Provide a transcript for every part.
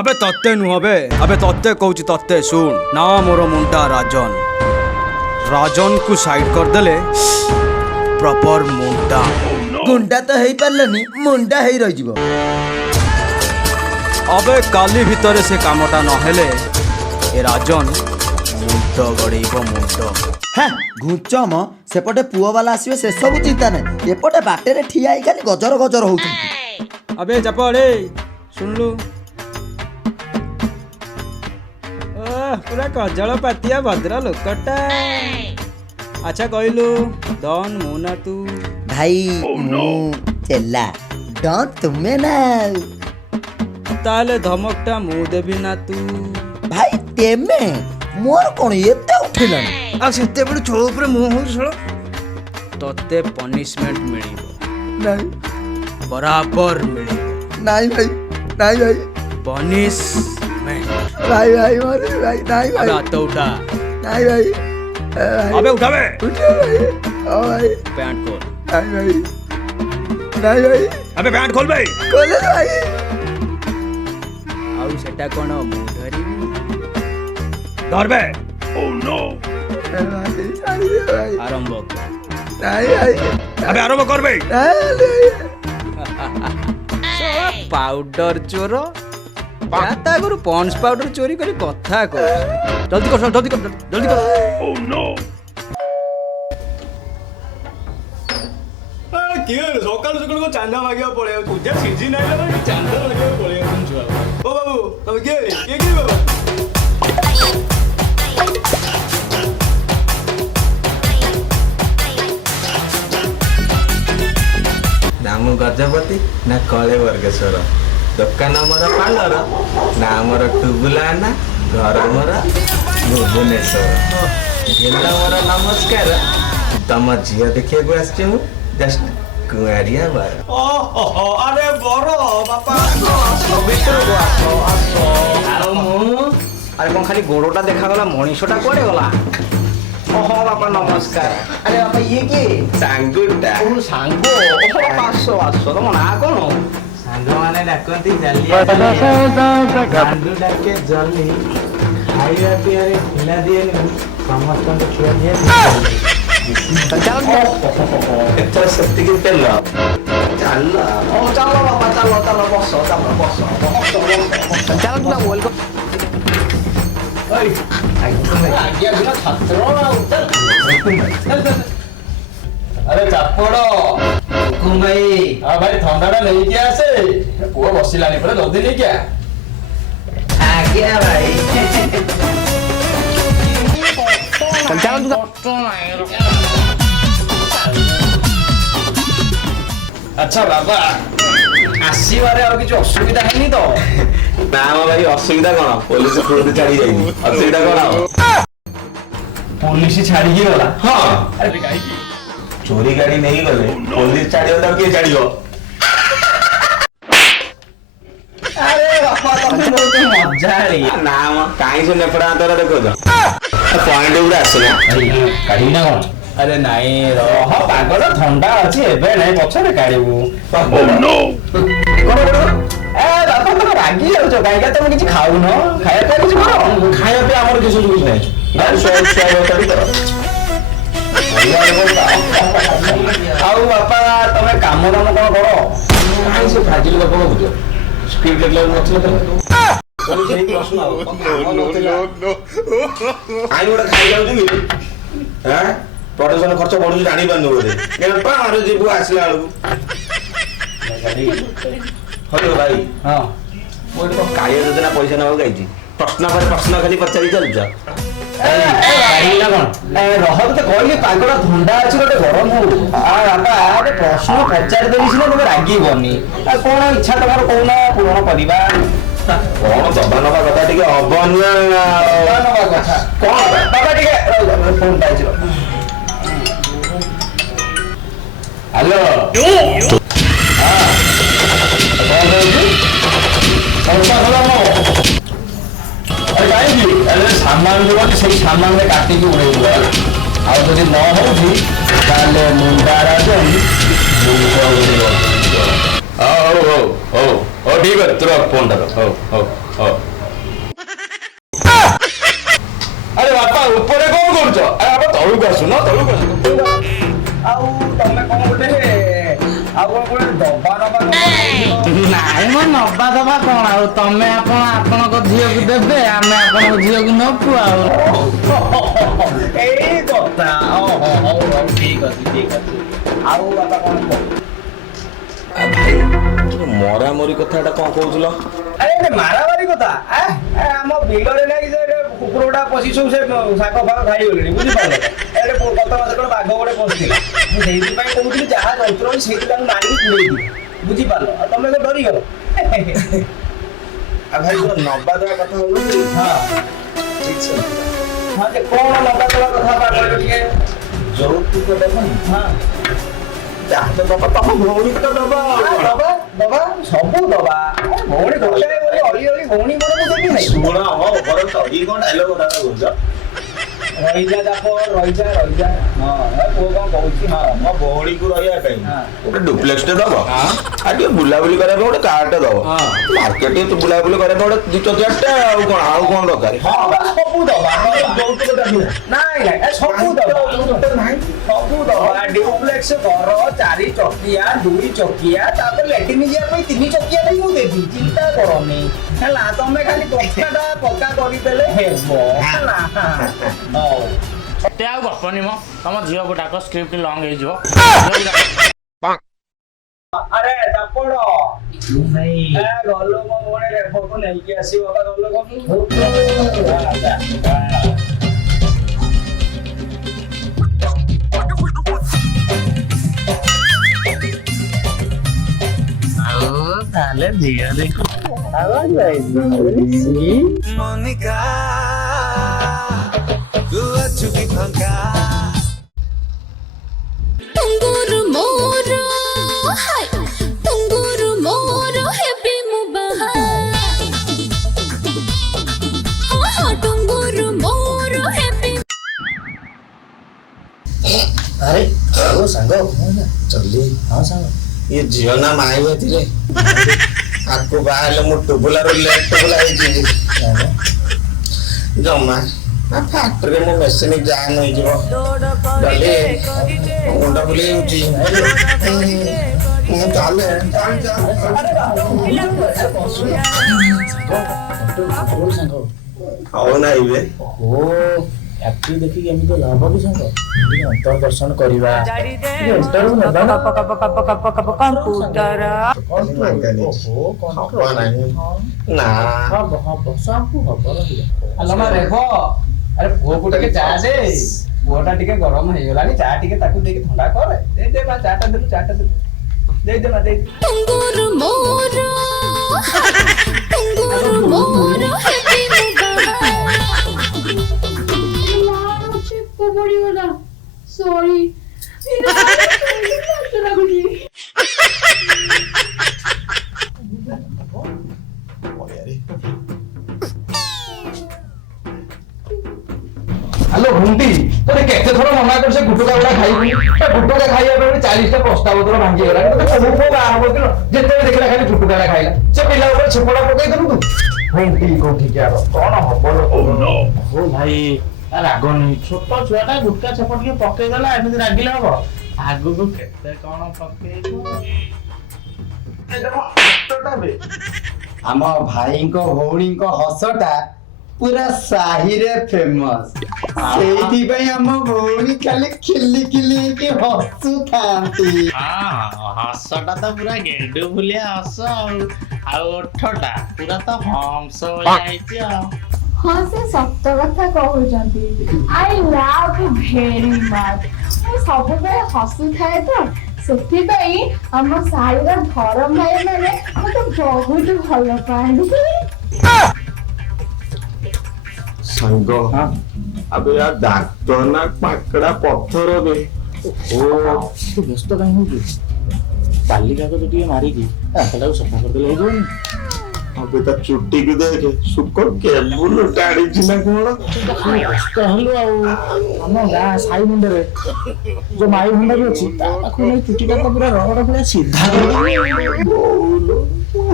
अबे तत्ते नु अबे अबे तत्ते कहूची तत्ते सुन ना मोर मुंडा राजन राजन को साइड कर देले प्रॉपर मुंडा गुंडा तो हेई पारलनी मुंडा हेई रही जीवो। अबे काली भितरे से कामटा न हेले ए राजन मुंड गड़ेइबो मुंड हाँ घुंच म सेपटे पुओ वाला आसीबे से सब चिंता नै एपटे बाटेरे ठिया ही खाली गजर गजर होउछ। अबे चपड़े सुन लो पूरा कजल पातिया भद्र लोकटा अच्छा कहलु डन मुना तू भाई मु चेला डन तुम्हें ना ताले धमकटा मु देबी ना तू भाई तेमे मोर कोन एते उठिलन आ सेते बड़ छोड़ ऊपर मुंह हो छोड़ तते पनिशमेंट मिलिबो नहीं बराबर मिलिबो नहीं भाई नहीं भाई पनिशमेंट भाई भाई मारे भाई नहीं भाई अबे हाथ उठा नहीं भाई अबे उठा बे उठे भाई ओ भाई पैंट खोल नहीं भाई नहीं भाई अबे पैंट खोल बे खोले भाई आउ सेटा कोन मु धरी धर बे ओ नो भाई भाई आरंभ कर नहीं भाई अबे आरंभ कर बे नहीं पाउडर चोर ता गुरु पॉन्स पाउडर चोरी करी कथा कर जल्दी कर जल्दी कर जल्दी कर ओ नो କିଏ ସକାଳୁ ସକାଳୁ ଚାନ୍ଦା ମାଗିବାକୁ ପଳେଇ ପୂଜା ସିଜିନ୍ ଆଇଲା ମାନେ ଚାନ୍ଦା ମାଗିବାକୁ ପଳେଇ ଆସୁଛନ୍ତି ଛୁଆ। ଓ ବାବୁ ତମେ କିଏ କିଏ ବାବୁ? नाम गजपति ना कले वर्गेश्वर दुकान मोर पार्लर ना मोर टुबुला ना घर मोर भुवनेश्वर गेला मोर नमस्कार तम झील देखिए आसचे मु जस्ट कुआरिया बार ଓହୋ ଆରେ ବର ବାପା अरे कौन खाली गोड़ोटा देखा गला मनीषटा कुआडे गला ओहो बापा नमस्कार अरे बापा ये के सांगुटा ओ सांगो ओहो आसो आसो तुम ना कोन सांग माने डाकंती जालिया गांडू डाके जल्दी खाइया पियारे खिला दिए समस्त को खिला दिए चल एतो सत्ती के तेल चल ओ चलो बापा चलो चलो बसो चलो बसो चल ना बोल को आज्ञा बिना छात्र ଆରେ ଚାପଡ଼ हुकुम भाई ହଁ ଭାଇ ଥଣ୍ଡାଟା ନେଇକି ଆସେ ପୁଅ ବସିଲାନି ପୁରା ଜଲ୍ଦି ନେଇକି ଆ। आ गया भाई चल तू ଆଚ୍ଛା ବାବା ଆସିବାରେ ଆଉ କିଛି ଅସୁବିଧା ହେଇନି ତ? ना भाई असुविधा कौन पुलिस खुद छाड़ी जाइनी असुविधा कौन ପୋଲିସ ଛାଡ଼ିକି ଗଲା। हाँ ଆରେ କାହିଁକି? चोरी गाड़ी नहीं गले पुलिस छाड़ियो तो किए छाड़ियो अरे बापा तुम बहुत मजा रही ना काई से नेपड़ा तोरा देखो तो पॉइंट उड़ा आसना କାଢିବି ନା କଣ? अरे नहीं रह पागल ठंडा अच्छी एबे नहीं पछरे काढिबू ए बापा तुम रागी जाउछ काईका तुम किछि खाउन खाया पे किछि करो खाया पे हमर किछु कुछ नहीं ना सो तरी तो आउ बापा तमे काम दाम कोन करो काई से फाजिल बाप को बुझो स्क्रीन टेकला नथले तो कोन सही प्रश्न आई ओडा खाई जाउ कि हैं प्रोडक्शन खर्च बढ़ु जानि बन्नु बोले के पार जीबु आसला आलू हेलो भाई हां मोर को काय योजना पैसा न गाइची प्रश्न पर प्रश्न खाली पचारि चलछ काढिला कोन ए रहत तो कहली पागल ठंडा अछि गोटे गरम हो आ बापा आरे प्रश्न पचार देली सिना तमे रागी बनी आ कोन इच्छा तमर कोन पूर्ण परिबा कौन दबान कथा टिके अबनिया कथा कोन बाबा टिके फोन बाजिलो हेलो ସାମାନ ଯୋଉ ସେଇ ସାମାନରେ କାଟିକି ଉଡେଇ ଦେବା ଆଉ ଯଦି ନ ହଉଛି ତାହେଲେ ମୁଣ୍ଡାର ହଉ ହଉ ହଉ ହଉ ହଉ ଠିକ ଅଛି ତୋର ଫୋନଟା ହଉ ହଉ ଆରେ ବାପା ଉପରେ କଣ କରୁଛ? ଆରେ ବାପା ତଳକୁ ଆସୁନ ତଳକୁ ଆସୁନ। ଆଉ ତମେ କଣ ଗୋଟେ ଆଉ କଣ ଗୋଟେ ଡବା ନବା ନାଇଁ ମ ନବା ଦବା କଣ ଆଉ ତମେ ଆପଣଙ୍କ ଝିଅକୁ ଦେବେ ଆମେ ଆପଣଙ୍କ ଝିଅକୁ ନବୁ ଆଉ ଏଇ କଥା ହଉ ଠିକ ଅଛି ଆଉ ବାପା କଣ କହ? ଭାଇ ମରାମରି କଥାଟା କଣ କହୁଥିଲ? ଆରେ ମାରାମାରି କଥା ଆମ ବିଲରେ ନାଇଁ ଯେ କୁକୁର ଗୁଡା ପଶି ସବୁ ସେ ଶାଗ ଫାଗ ଖାଇଗଲେଣି ବୁଝିପାରିଲ? ଏରେ ଗତ ମାସ କଣ ବାଘ ଗୋଟେ ପଶିଥିଲା ମୁଁ ସେଇଥିପାଇଁ କହୁଥିଲି ଯାହା ଯନ୍ତ୍ର ଅଛି ସେଇଠି ତାଙ୍କୁ ମାରିକି ପୁରେଇବି ବୁଝିପାରିଲ? ଆଉ ତମେ ତ ଡରିଗଲ। ଆଉ ଭାଇ ଯୋଉ ନବା ଦେବା କଥା ହଉନି ହଁ ହଁ ଯେ କଣ ନବା ଦେବା କଥା ବା କହିଲ ଟିକେ। ଯୌତୁକ ଦେବନି ହଁ ଯାହା ତ ଦବା ତମ ଭଉଣୀ ତ ଦବା ଦବା ସବୁ ଦବା ଭଉଣୀ ଦରକାର ବୋଲି ଅଳି ଭଉଣୀ ମୋର ମୁଁ ଦେବି ନାହିଁ। ଶୁଣ ଆମ ଘର ତ ଇଏ କଣ ଡାଇଲଗ କଥା କହୁଛ? ରହିଯା ରହିଯା ହଁ ପୁଅ କଣ କହୁଛି ହଁ ମୋ ଭଉଣୀକୁ ରହିବା ପାଇଁ ହଁ। ଗୋଟେ ଡୁପ୍ଲେକ୍ସ ଟେ ଦବ ଆଉ ଟିକେ ବୁଲାବୁଲି କରିବା ପାଇଁ ଗୋଟେ କାର ଟେ ଦବ ମାର୍କେଟ ଟିକେ ବୁଲାବୁଲି କରିବା ପାଇଁ ଗୋଟେ 2 ଚକିଆ ଟେ ଆଉ କଣ ଦରକାର? ହଁ ବା, ସବୁ ଦବା ଯୌତୁକ ଟା ନାଇଁ ସବୁ ଦବା ସବୁ ଦବା ଡୁପ୍ଲେକ୍ସ ଘର 4 ଚକିଆ 2 ଚକିଆ ତାପରେ ଲାଟ୍ରିନ୍ ଯିବା ପାଇଁ 3 ଚକିଆ ବି ମୁଁ ଦେବି ଚିନ୍ତା କରନି ହେଲା ତମେ ଖାଲି କଥାଟା ପକ୍କା କରିଦେଲେ ହେବ ହେଲା ହଉ ଏତେ ଆଉ ଗପନି ମ ତମ ଝିଅକୁ ଡାକ ସ୍କ୍ରିପ୍ଟ ଲଙ୍ଗ ହେଇଯିବ ଆରେ ଚାପଡ଼ ଗଲ ମୋ ଭଉଣୀ ରେଫକୁ ନେଇକି ଆସିବ ଗଲ ଆଉ ତାହେଲେ ଝିଅ ଦେଖି Monica, tu achu ki phanka. Tunguru moro, hai. Tunguru moro, happy mubahar. Ha tunguru moro, happy. ଆରେ ହଉ ସାଙ୍ଗ ଚଲି ହଁ ସାଙ୍ଗ ଇଏ ଝିଅ ନା ମାଇ ବାତିରେ ଆକୁ ବାହାହେଲେ ମୁଁ ଟୁବୁଲାରୁ ଲେଟ୍ ଟୁବୁଲା ହେଇଯିବି ଜମା ଫ୍ୟାକ୍ଟ୍ରିରେ ମୋ ମେସିନ୍ ଜାମ୍ ହେଇଯିବ ଡଲି ମୁଣ୍ଡ ବୁଲେଇ ହେଉଛି ମୁଁ ଚାଲେ ହଉ ନାହିଁ ବେ ଆକ୍ଚୁଆଲି ଦେଖିକି ଏମିତି ଲାଭ ବି ସାଙ୍ଗ ଟିକେ ଅନ୍ତର୍ଦର୍ଶନ କରିବା ଇଣ୍ଟରଭ୍ୟୁ ନେବା ନା ହବ ନାହିଁ ନା ଆରେ ପୁଅକୁ ଟିକେ ଚା ଦେ ପୁଅଟା ଟିକେ ଗରମ ହେଇଗଲାଣି ଚା ଟିକେ ତାକୁ ଦେଇକି ଥଣ୍ଡା କରେ ଦେ ମା ଚାଟା ଦେଲୁ ଦେଇଦେ ମା ଦେଇ Tunguru moro, tunguru moro, happy mubahar. चिपको पड़ीगला सॉरी ହ୍ୟାଲୋ ଘୁଣ୍ଟି ତୋତେ କେତେ ଥର ମନା କରୁ ସେ ଗୁଟୁକା ଗୁଡା ଖାଇବୁନି ଗୁଟୁକା ଖାଇବା ପାଇଁ 40ଟା ପ୍ରସ୍ତାବ ତୋର ଭାଙ୍ଗିଗଲାଣି ତୋତେ କୋଉ ବାହା ହବ ଦିନ ଯେତେବେଳେ ଦେଖିଲା ଖାଲି ଗୁଟୁକାଟା ଖାଇଲା ସେ ପିଲା ଉପରେ ଛେପଟା ପକେଇଦେଲୁ ତୁ ଘୁଣ୍ଟି କୋଉଠିକି ଆର କଣ ହବ ହଉ ଭାଇ ରାଗନି ଛୋଟ ଛୁଆଟା ଗୁଟକା ଛେପ ଟିକେ ପକେଇଦେଲା ଏମିତି ରାଗିଲେ ହବ ଆଗକୁ କେତେ କଣ ପକେଇବ ଆମ ଭାଇଙ୍କ ଭଉଣୀଙ୍କ ହସଟା ପୁରା ସାହିରେ ଫେମସ ସେଇଥିପାଇଁ ଆମ ଭଉଣୀ ଖାଲି ଖିଲି ଖିଲି ହେଇକି ହସୁଥାନ୍ତି ହସଟା ତ ପୁରା ଗେଣ୍ଡୁ ଭଳିଆ ହସ ଆଉ ଓଠଟା ପୁରା ତ ହଂସ ଭଳିଆ ହେଇଛି ଆଉ हाँ से सत कथा कहउचंती I love you very much मैं सबुबेले हसु थाए तो सेठी पई हम साईर धरम भाई माने मते बहुत भल पानी ସାଙ୍ଗ ଆବେ ୟାର ଡାକ୍ତର ନା ପାକଡା ପଥର ବେ ତୁ ବ୍ୟସ୍ତ କାହିଁ ହଉଛୁ ବାଲି କାଗଜ ଟିକେ ମାରିକି ରାସ୍ତାଟାକୁ ସଫା କରିଦେଲେ ହେଇଯିବନି ଆବେ ତା ଚୁଟିକୁ ଦେଖେ ସୁକ କେବୁଲ ଟାଣିଛି ନା କଣ ବ୍ୟସ୍ତ ହେଲୁ ଆଉ ଆମ ଗାଁ ସାଇ ମୁଣ୍ଡରେ ଯୋଉ ମାଇ ଭଣ୍ଡାରୀ ଅଛି ତା ପାଖକୁ ନେଇ ଚୁଟିଟା ତ ପୁରା ରଗଡ ଭଳିଆ ସିଧା କରିଦେଲି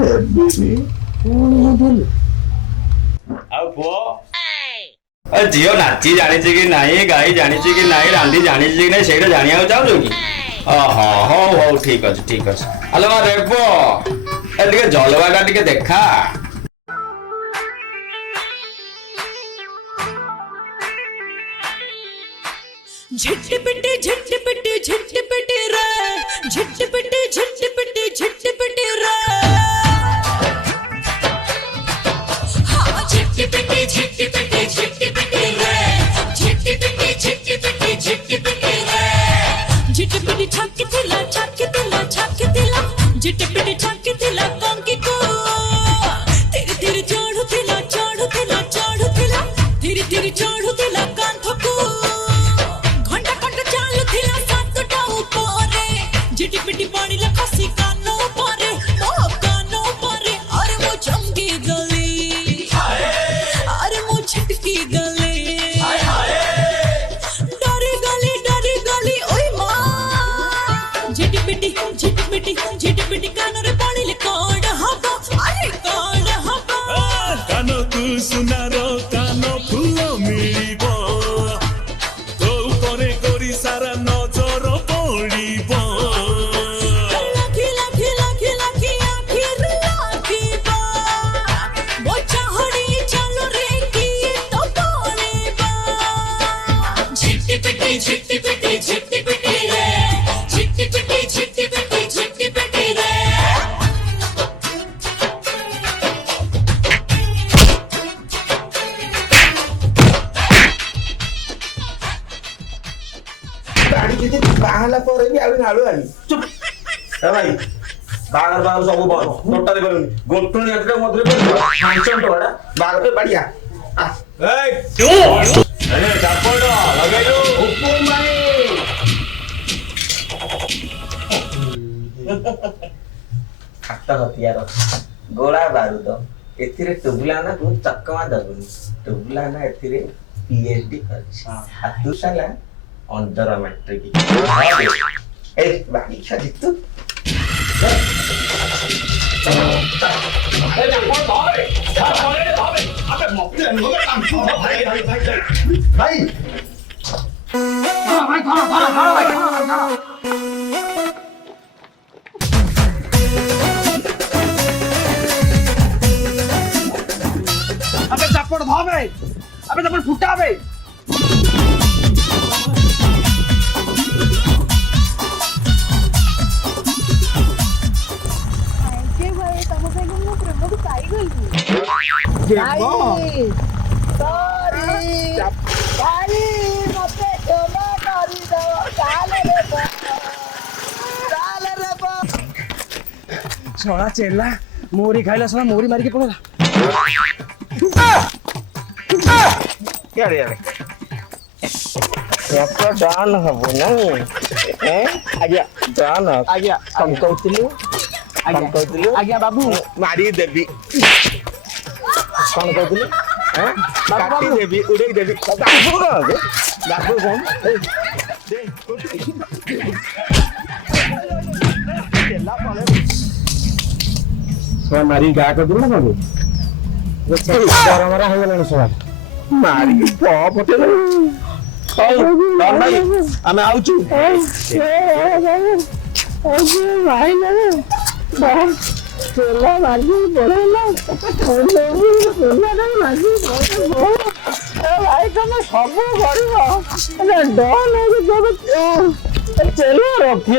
ହେବିନି ପୁଣି ହେଲୁ झील नाची जानी कि नहीं गाई जानी कि नहीं रांधि जानी कि नहीं से जाना चाहू कि हौ हौ ठीक अच्छे ठीक अच्छे आलो मा रेप जलवाटा टे देखा झटपटे झटपटे झटपटे रे झटपटे झटपटे झटपटे रे हाँ झटपटे झटपटे झटपटे रे झटपटे झटपटे झटपटे रे झटपटे छाके दिला झटपटे छाके दिला कांकी को तेरे तेरे चढ़ू दिला धीरे धीरे चढ़ू दिला कांथ को घंटा घंटा चालू थिला सातटा ऊपरे झटपटी पड़िला खसी कानो परे मोह कानो परे अरे मो चमकी गली अरे मो छटकी गली डरी गली ओय मां झटपटी कानो रे पड़िले कोड हबो अरे कोड हबो कानो तू सुनारो कानो फूल मिलिबो सारा नजर पड़ब ବାହାହେଲା ପରେ ବି ଆଉ ନାଳୁ ଆଣି ଚୁପ ଭାଇ ବାହାଘର ସବୁ ବନ୍ଦ ଟୋଟାଲି କରୁନି ଗୋଟୁଣି ଆଜିଟା ମଧୁରେ ପାଞ୍ଚ ଟଙ୍କା ବାହାଘର ବାଡିଆ ହାତ ହତିଆର ଗୋଳା ବାରୁଦ ଏଥିରେ ଟୁବୁଲାନା କୁ ଚକମା ଦବୁନି ଟୁବୁଲାନା ଏଥିରେ PhD କରିଛି ହାତୁ ସାଲା अंडर मैट्रिक ए बाकी क्या जितू भाई अबे चप्पड़ भावे अबे चप्पड़ फुटा बे छोड़ा चेला मोरी खाइला सोना मोरी मारी के पड़ेला यार यार डान हबो नहीं आज्ञा डान आज्ञा कम कहतिलु आज्ञा बाबू मारी देबी कौन कहतिलु हैं काटी देबी उड़े देबी बाबू कौन दे मारी गा कर दिला बाबू गरमरा हो गेला सोना मारी पटे भाई आमे आउचू चला मारी बड़ेला भाई तुम सब कर डन चलो रखी